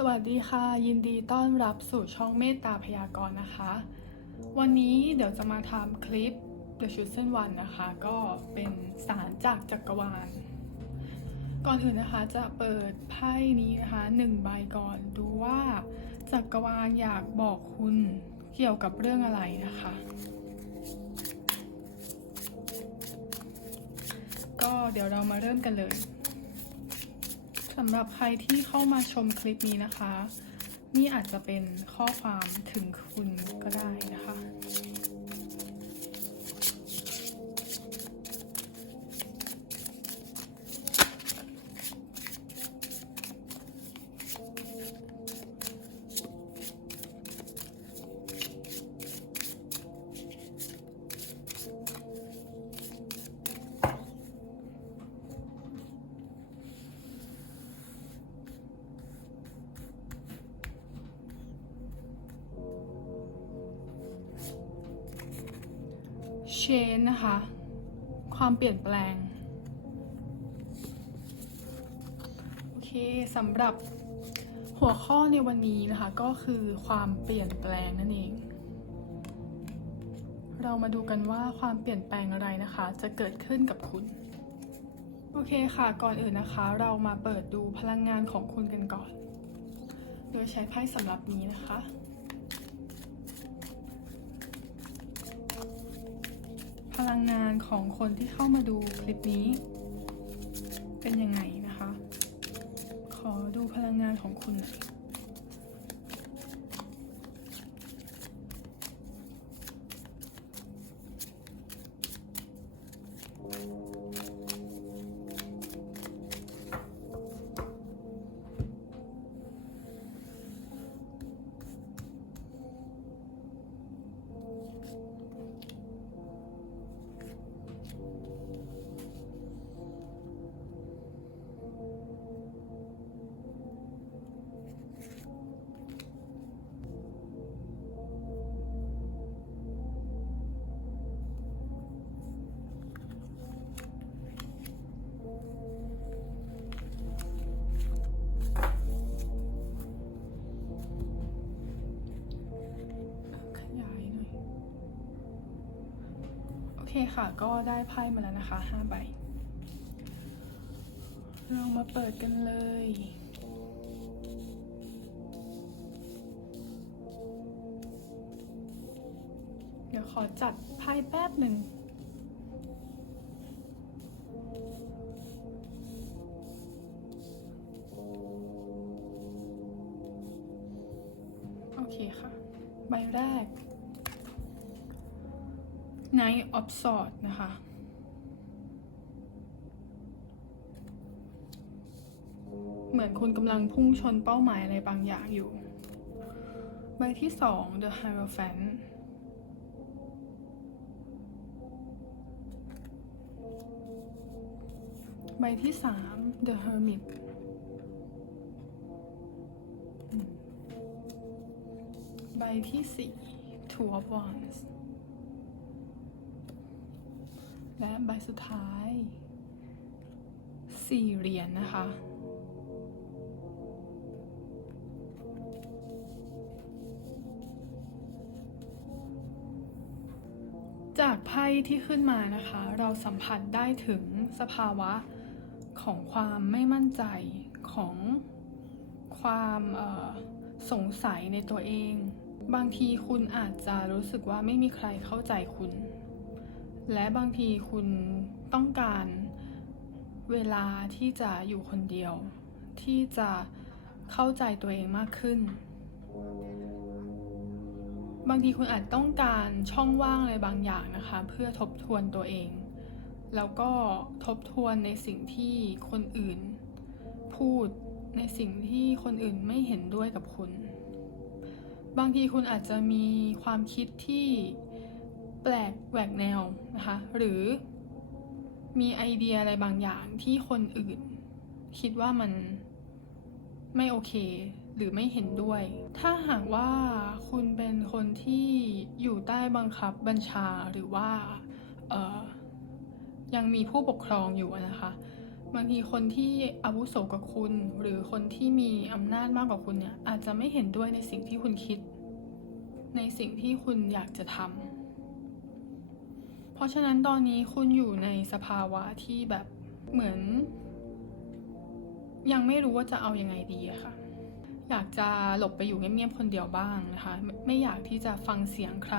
สวัสดีค่ะ ยินดีต้อนรับสู่ช่องเมตตาพยากรณ์นะคะ วันนี้เดี๋ยวจะมาทำคลิป The Chosen One นะคะ ก็เป็นสารจากจักรวาล ก่อนอื่นนะคะจะเปิดไพ่นี้นะคะหนึ่งใบก่อนดูว่าจักรวาลอยากบอกคุณเกี่ยวกับเรื่องอะไรนะคะ ก็เดี๋ยวเรามาเริ่มกันเลย สำหรับใครที่เข้ามาชมคลิปนี้นะคะ นี่อาจจะเป็นข้อความถึงคุณก็ได้นะคะ เชนนะคะ ความเปลี่ยนแปลง โอเคสำหรับหัวข้อในวันนี้นะคะ ก็คือความเปลี่ยนแปลงนั่นเอง เรามาดูกันว่าความเปลี่ยนแปลงอะไรนะคะ จะเกิดขึ้นกับคุณ โอเคค่ะ ก่อนอื่นนะคะ เรามาเปิดดูพลังงานของคุณกันก่อน โดยใช้ไพ่สำหรับนี้นะคะ พลังงานของคนที่เข้ามาดูคลิปนี้ เป็นยังไงนะคะ ขอดูพลังงานของคุณหน่อย เคค่ะ ก็ได้ไพ่มาแล้วนะคะห้าใบ เรามาเปิดกันเลย เดี๋ยวขอจัดไพ่แป๊บหนึ่ง Knight of Swords นะคะ เหมือนคุณกำลังพุ่งชนเป้าหมายอะไรบางอย่างอยู่ ใบที่สอง The Hierophant ใบที่สาม The Hermit ใบที่สี่ Two of Wands และใบสุดท้ายสี่เหรียญนะคะ จากไพ่ที่ขึ้นมานะคะ เราสัมผัสได้ถึงสภาวะของความไม่มั่นใจของความออสงสัยในตัวเอง บางทีคุณอาจจะรู้สึกว่าไม่มีใครเข้าใจคุณ และบางทีคุณต้องการเวลาที่จะอยู่คนเดียว ที่จะเข้าใจตัวเองมากขึ้น บางทีคุณอาจต้องการช่องว่างอะไรบางอย่างนะคะ เพื่อทบทวนตัวเอง แล้วก็ทบทวนในสิ่งที่คนอื่น พูดในสิ่งที่คนอื่นไม่เห็นด้วยกับคุณ บางทีคุณอาจจะมีความคิดที่ แปลกแหวกแนวนะคะ หรือมีไอเดียอะไรบางอย่างที่คนอื่น คิดว่ามันไม่โอเค หรือไม่เห็นด้วย ถ้าหากว่าคุณเป็นคนที่อยู่ใต้บังคับบัญชาหรือว่าเออยังมีผู้ปกครองอยู่นะคะบางทีคนที่อาวุโสกว่าคุณ หรือคนที่มีอำนาจมากกว่าคุณเนี่ยอาจจะไม่เห็นด้วยในสิ่งที่คุณคิด ในสิ่งที่คุณอยากจะทำ เพราะฉะนั้นตอนนี้คุณอยู่ในสภาวะที่แบบเหมือน ยังไม่รู้ว่าจะเอายังไงดีอะค่ะ อยากจะหลบไปอยู่เงียบๆคนเดียวบ้างนะคะไม่ไม่อยากที่จะฟังเสียงใคร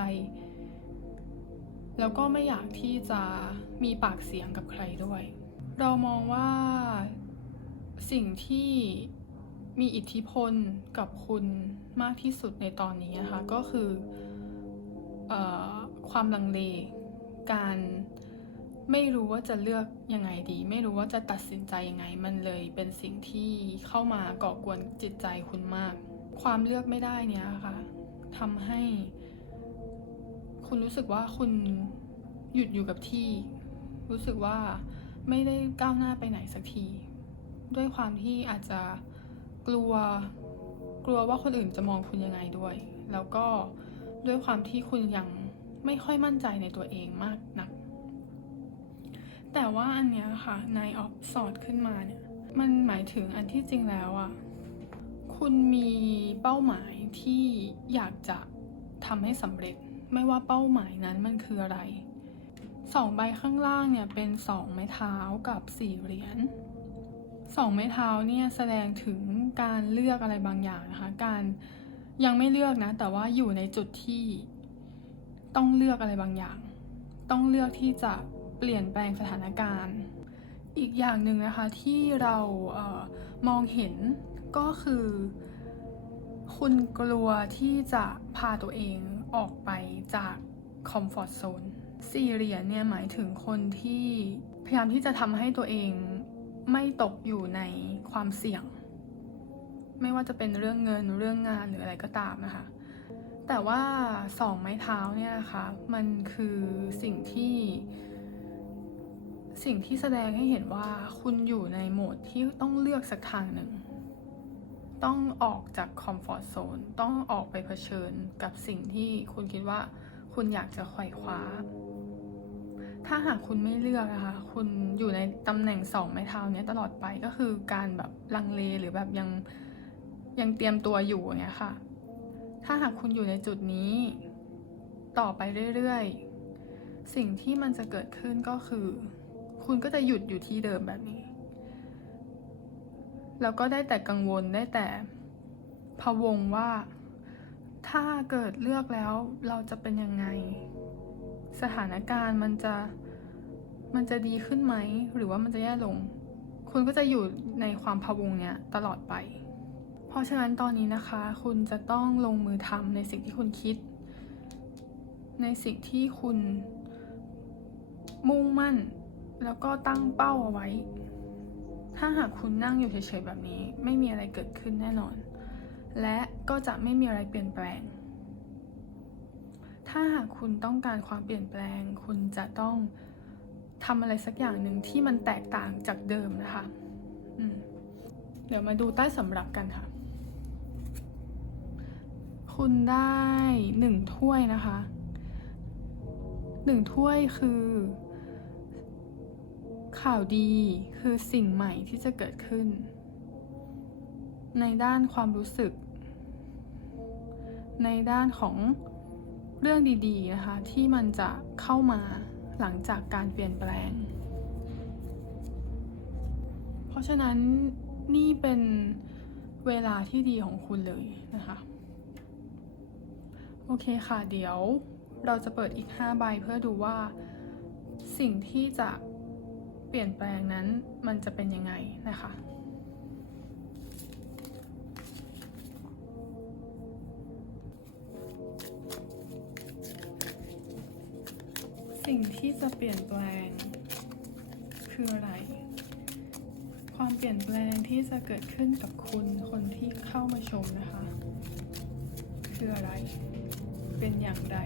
แล้วก็ไม่อยากที่จะมีปากเสียงกับใครด้วย เรามองว่าสิ่งที่มีอิทธิพลกับคุณมากที่สุดในตอนนี้นะคะก็คือออความลังเล การไม่รู้ว่าจะเลือกยังไงดี ไม่รู้ว่าจะตัดสินใจยังไง มันเลยเป็นสิ่งที่เข้ามาก่อกวนจิตใจคุณมาก ความเลือกไม่ได้เนี่ยค่ะทำให้ คุณรู้สึกว่าคุณหยุดอยู่กับที่ รู้สึกว่าไม่ได้ก้าวหน้าไปไหนสักที ด้วยความที่อาจจะกลัวกลัวว่าคนอื่นจะมองคุณยังไงด้วย แล้วก็ด้วยความที่คุณยัง ไม่ค่อยมั่นใจในตัวเองมากนัก แต่ว่าอันเนี้ยค่ะนายออฟสอดขึ้นมาเนี่ย มันหมายถึงอันที่จริงแล้วอะคุณมีเป้าหมายที่อยากจะทำให้สำเร็จ ไม่ว่าเป้าหมายนั้นมันคืออะไรสองใบข้างล่างเนี่ยเป็นสองไม้เท้ากับสี่เหรียญสองไม้เท้าเนี่ยแสดงถึงการเลือกอะไรบางอย่างนะคะ การยังไม่เลือกนะ แต่ว่าอยู่ในจุดที่ ต้องเลือกอะไรบางอย่าง ต้องเลือกที่จะเปลี่ยนแปลงสถานการณ์ อีกอย่างหนึ่งนะคะที่เราเออมองเห็นก็คือ คุณกลัวที่จะพาตัวเองออกไปจากคอมฟอร์ z โซนสี่เหรียญเนี่ยหมายถึงคนที่พยายามที่จะทำให้ตัวเองไม่ตกอยู่ในความเสี่ยง ไม่ว่าจะเป็นเรื่องเงินเรื่องงานหรืออะไรก็ตามนะคะ แต่ว่าสองไม้เท้าเนี่ยนะคะมันคือสิ่งที่ สิ่งที่แสดงให้เห็นว่าคุณอยู่ในโหมดที่ต้องเลือกสักทางหนึ่ง ต้องออกจากคอมฟอร์ z โซนต้องออกไปเผชิญกับสิ่งที่คุณคิดว่าคุณอยากจะไขว่คว้า ถ้าหากคุณไม่เลือกนะคะ คุณอยู่ในตำแหน่งสองไม้เท้าเนี้ยตลอดไปก็คือการแบบลังเลหรือแบบยังยังเตรียมตัวอยู่อย่างเงี้ยค่ะ ถ้าหากคุณอยู่ในจุดนี้ ต่อไปเรื่อยๆ สิ่งที่มันจะเกิดขึ้นก็คือ คุณก็จะหยุดอยู่ที่เดิมแบบนี้ แล้วก็ได้แต่กังวลได้แต่พะวงว่า ถ้าเกิดเลือกแล้วเราจะเป็นยังไง สถานการณ์มันจะมันจะดีขึ้นไหม หรือว่ามันจะแย่ลง คุณก็จะอยู่ในความพะวงเนี้ยตลอดไป เพราะฉะนั้นตอนนี้นะคะ คุณจะต้องลงมือทำในสิ่งที่คุณคิด ในสิ่งที่คุณมุ่งมั่น แล้วก็ตั้งเป้าเอาไว้ ถ้าหากคุณนั่งอยู่เฉยๆแบบนี้ ไม่มีอะไรเกิดขึ้นแน่นอน และก็จะไม่มีอะไรเปลี่ยนแปลง ถ้าหากคุณต้องการความเปลี่ยนแปลง คุณจะต้องทำอะไรสักอย่างหนึ่งที่มันแตกต่างจากเดิมนะคะ เดี๋ยวมาดูใต้สำรับกันค่ะ คุณได้หนึ่งถ้วยนะคะหนึ่งถ้วยคือ ข่าวดีคือสิ่งใหม่ที่จะเกิดขึ้น ในด้านความรู้สึก ในด้านของเรื่องดีๆนะคะที่มันจะเข้ามาหลังจากการเปลี่ยนแปลง เพราะฉะนั้นนี่เป็นเวลาที่ดีของคุณเลยนะคะ โอเคค่ะ เดี๋ยวเราจะเปิดอีก 5 ใบเพื่อดูว่าสิ่งที่จะเปลี่ยนแปลงนั้นมันจะเป็นยังไงนะคะ สิ่งที่จะเปลี่ยนแปลงคืออะไร ความเปลี่ยนแปลงที่จะเกิดขึ้นกับคุณคนที่เข้ามาชมนะคะ คืออะไร เป็นอย่างไร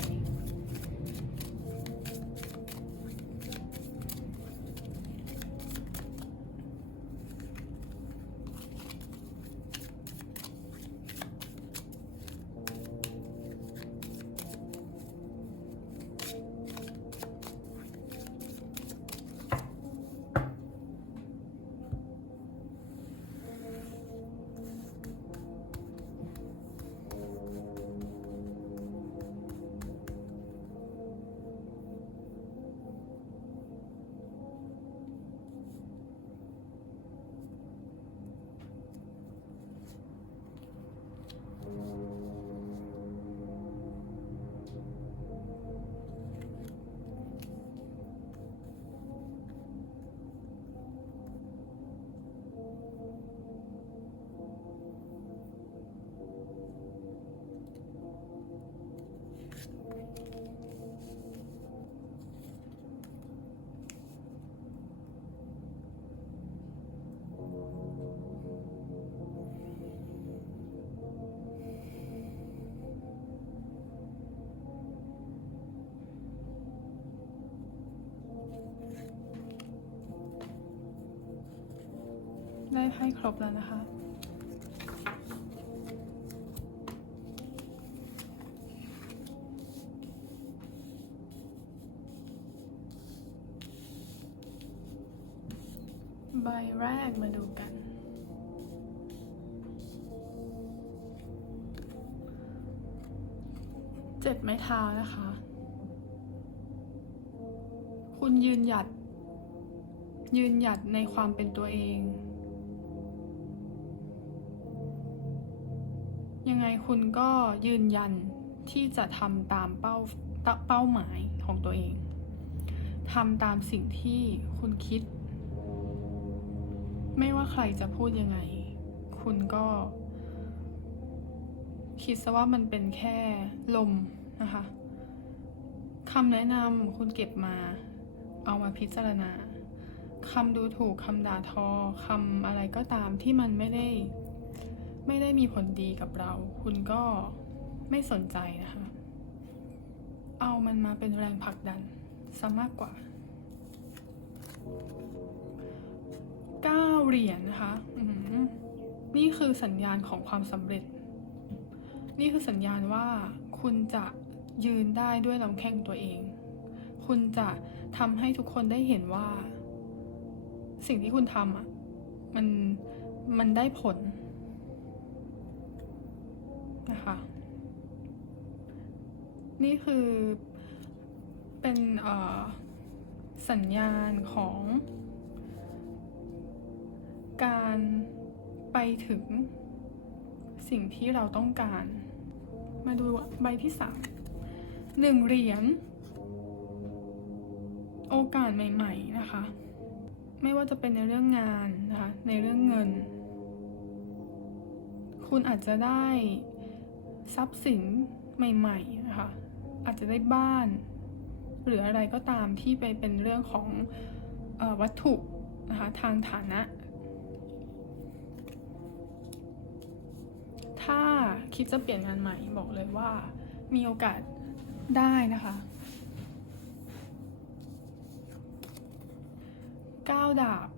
ไพ่ครบแล้วนะคะ ใบแรกมาดูกัน เจ็บไม้เท้านะคะ คุณยืนหยัดยืนหยัดในความเป็นตัวเอง ยังไงคุณก็ยืนยันที่จะทำตามเป้าเป้าหมายของตัวเองทำตามสิ่งที่คุณคิด ไม่ว่าใครจะพูดยังไง คุณก็ คิดซะว่ามันเป็นแค่ลมนะคะคำแนะนำคุณเก็บมา เอามาพิจารณาคำดูถูกคำด่าทอคำอะไรก็ตามที่มันไม่ได้ ไม่ได้มีผลดีกับเรา คุณก็ไม่สนใจนะคะ เอามันมาเป็นแรงผลักดันซะมากกว่าเก้าเหรียญนะคะอือหือนี่คือสัญญาณของความสำเร็จ นี่คือสัญญาณว่าคุณจะยืนได้ด้วยลำแข้งตัวเอง คุณจะทำให้ทุกคนได้เห็นว่า สิ่งที่คุณทำอะ มัน มันได้ผล นะคะ นี่คือเป็นสัญญาณของการไปถึงสิ่งที่เราต้องการ มาดูใบที่สามหนึ่งเหรียญโอกาสใหม่ ๆ นะคะ ไม่ว่าจะเป็นในเรื่องงานนะคะ ในเรื่องเงิน คุณอาจจะได้ ทรัพย์สินใหม่ๆนะคะอาจจะได้บ้าน หรืออะไรก็ตามที่ไปเป็นเรื่องของออวัตถุนะคะทางฐานะ ถ้าคิดจะเปลี่ยนงานใหม่บอกเลยว่ามีโอกาสได้นะคะ ก้าวดาบ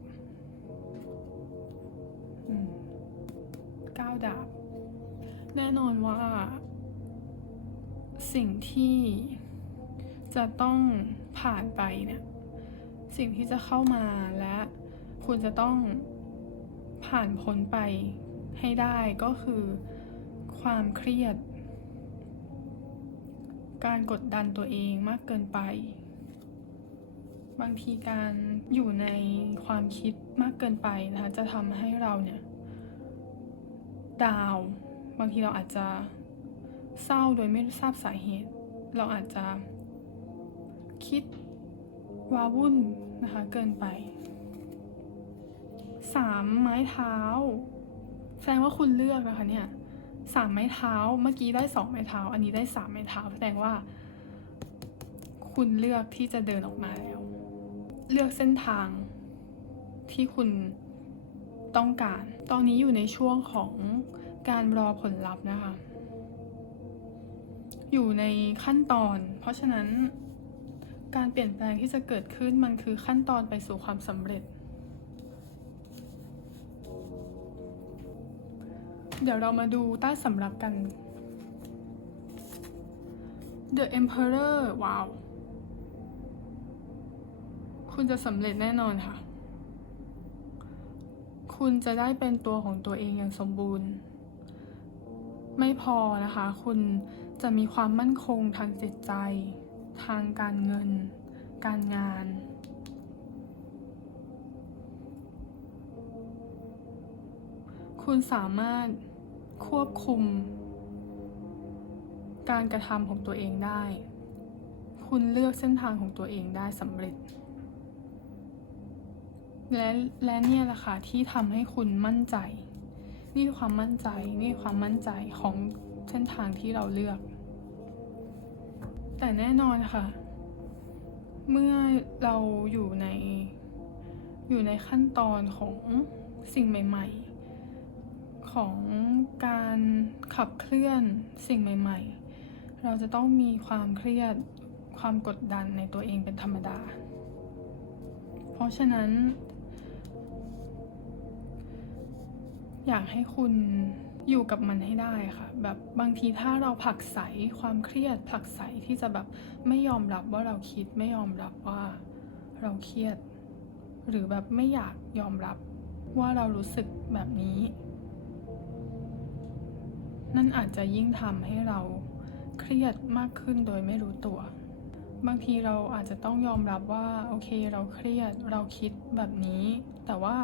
ก้าวดาบ แน่นอนว่า สิ่งที่จะต้องผ่านไปเนี่ย สิ่งที่จะเข้ามาและคุณจะต้องผ่านพ้นไปให้ได้ก็คือความเครียด การกดดันตัวเองมากเกินไป บางทีการอยู่ในความคิดมากเกินไปนะคะ จะทำให้เราเนี่ย ดาว บางทีเราอาจจะเศร้าโดยไม่ทราบสาเหตุ เราอาจจะคิดว้าวุ่นนะคะเกินไปสามไม้เท้า แสดงว่าคุณเลือกนะคะเนี่ยสามไม้เท้าเมื่อกี้ได้สองไม้เท้า อันนี้ได้สามไม้เท้า แสดงว่า คุณเลือกที่จะเดินออกมาแล้ว เลือกเส้นทางที่คุณต้องการ ตอนนี้อยู่ในช่วงของ การรอผลลัพธ์นะคะ อยู่ในขั้นตอน เพราะฉะนั้นการเปลี่ยนแปลงที่จะเกิดขึ้นมันคือขั้นตอนไปสู่ความสำเร็จ เดี๋ยวเรามาดูใต้สำรับกัน The Emperor ว้าว คุณจะสำเร็จแน่นอนค่ะ คุณจะได้เป็นตัวของตัวเองอย่างสมบูรณ์ ไม่พอนะคะ คุณจะมีความมั่นคงทางจิตใจ ทางการเงิน การงาน คุณสามารถควบคุม การกระทำของตัวเองได้ คุณเลือกเส้นทางของตัวเองได้สำเร็จ และและเนี่ยแหละค่ะที่ทำให้คุณมั่นใจ นี่คือความมั่นใจนี่คือความมั่นใจของเส้นทางที่เราเลือก แต่แน่นอนค่ะ เมื่อเราอยู่ในอยู่ในขั้นตอนของสิ่งใหม่ ๆ ของการขับเคลื่อนสิ่งใหม่ ๆ เราจะต้องมีความเครียดความกดดันในตัวเองเป็นธรรมดา เพราะฉะนั้น อยากให้คุณอยู่กับมันให้ได้ค่ะ แบบบางทีถ้าเราผลักไสความเครียดผลักไสที่จะแบบไม่ยอมรับว่าเราคิดไม่ยอมรับว่าเราเครียด หรือแบบไม่อยากยอมรับว่าเรารู้สึกแบบนี้ นั่นอาจจะยิ่งทำให้เราเครียดมากขึ้นโดยไม่รู้ตัว บางทีเราอาจจะต้องยอมรับว่าโอเคเราเครียดเราคิดแบบนี้ แต่ว่า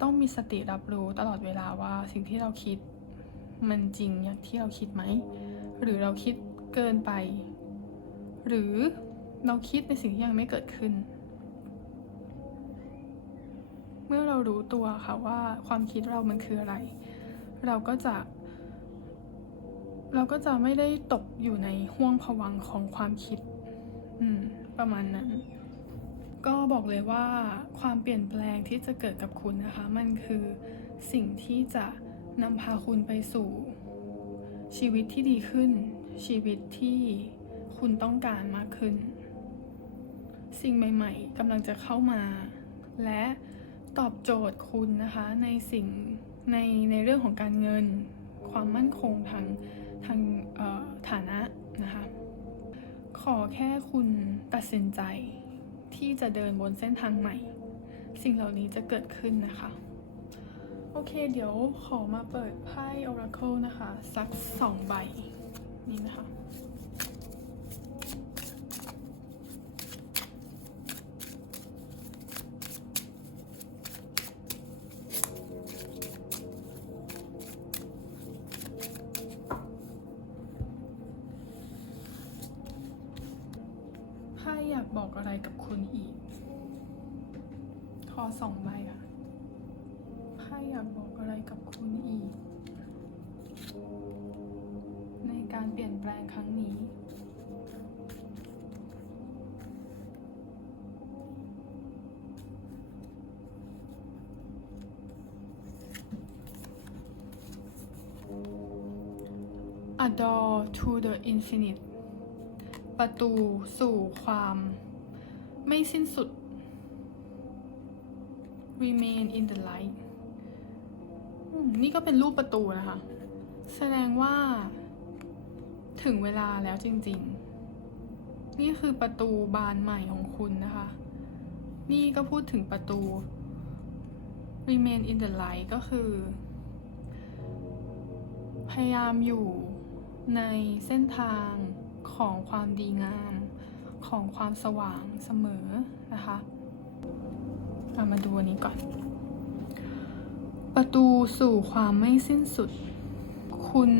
ต้องมีสติรับรู้ตลอดเวลาว่าสิ่งที่เราคิดมันจริงอย่างที่เราคิดไหม หรือเราคิดเกินไป หรือเราคิดในสิ่งที่ยังไม่เกิดขึ้น เมื่อเรารู้ตัวค่ะว่าความคิดเรามันคืออะไร เราก็จะ เราก็จะไม่ได้ตกอยู่ในห่วงผวังของความคิด อืม ประมาณนั้น ก็บอกเลยว่าความเปลี่ยนแปลงที่จะเกิดกับคุณนะคะ มันคือสิ่งที่จะนำพาคุณไปสู่ ชีวิตที่ดีขึ้น ชีวิตที่คุณต้องการมากขึ้น สิ่งใหม่ๆกำลังจะเข้ามา และตอบโจทย์คุณนะคะในสิ่งในในเรื่องของการเงิน ความมั่นคงทางทางฐานะนะคะขอแค่คุณตัดสินใจ ที่จะเดินบนเส้นทางใหม่ สิ่งเหล่านี้จะเกิดขึ้นนะคะ โอเค เดี๋ยวขอมาเปิดไพ่ Oracle นะคะ สักสองใบ นี่นะคะ อยากบอกอะไรกับคุณอีก ขอสองใบค่ะไพ่อยากบอกอะไรกับคุณอีก ในการเปลี่ยนแปลงครั้งนี้ A door to the infinite ประตูสู่ความไม่สิ้นสุด remain in the light นี่ก็เป็นรูปประตูนะคะ แสดงว่า ถึงเวลาแล้วจริง ๆ นี่คือประตูบานใหม่ของคุณนะคะ นี่ก็พูดถึงประตู remain in the light ก็คือ พยายามอยู่ในเส้นทาง ของความดีงามของความสว่างเสมอนะคะเอามาดูอันนี้ก่อน ประตูสู่ความไม่สิ้นสุด คุณ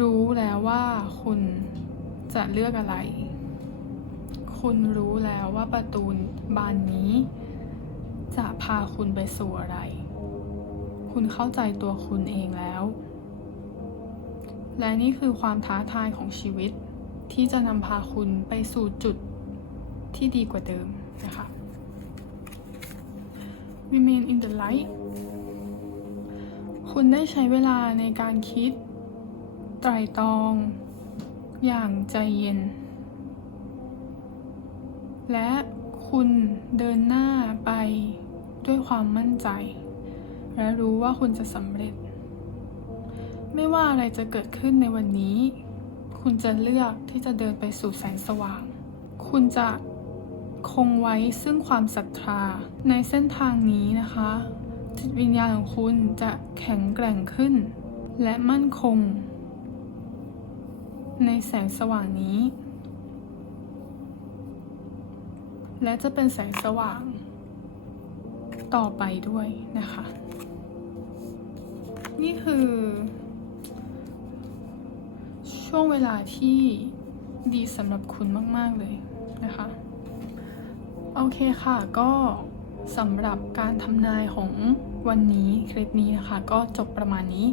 รู้แล้วว่าคุณจะเลือกอะไร คุณรู้แล้วว่าประตูบานนี้ จะพาคุณไปสู่อะไร คุณเข้าใจตัวคุณเองแล้ว และนี่คือความท้าทายของชีวิตที่จะนำพาคุณไปสู่จุดที่ดีกว่าเดิมนะคะ Remain in the light คุณได้ใช้เวลาในการคิด ไตรตรอง อย่างใจเย็น และคุณเดินหน้าไปด้วยความมั่นใจ และรู้ว่าคุณจะสำเร็จ ไม่ว่าอะไรจะเกิดขึ้นในวันนี้ คุณจะเลือกที่จะเดินไปสู่แสงสว่าง คุณจะคงไว้ซึ่งความศรัทธา ในเส้นทางนี้นะคะ จิตวิญญาณของคุณจะแข็งแกร่งขึ้น และมั่นคง ในแสงสว่างนี้ และจะเป็นแสงสว่าง ต่อไปด้วยนะคะ นี่คือ ช่วงเวลาที่ดีสำหรับคุณมาก ๆ เลยนะคะ โอเคค่ะ ก็สำหรับการทำนายของวันนี้คลิปนี้นะคะ ก็จบประมาณนี้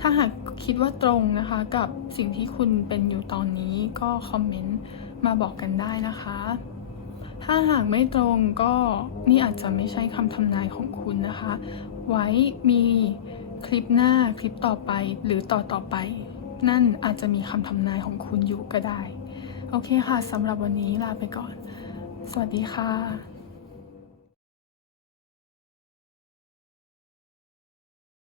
ถ้าหากคิดว่าตรงนะคะกับสิ่งที่คุณเป็นอยู่ตอนนี้ก็คอมเมนต์มาบอกกันได้นะคะ ถ้าหากไม่ตรงก็นี่อาจจะไม่ใช่คำทำนายของคุณนะคะ ไว้มีคลิปหน้าคลิปต่อไปหรือต่อต่อไป นั่นอาจจะมีคำทำนายของคุณอยู่ก็ได้ โอเคค่ะสำหรับวันนี้ลาไปก่อน สวัสดีค่ะ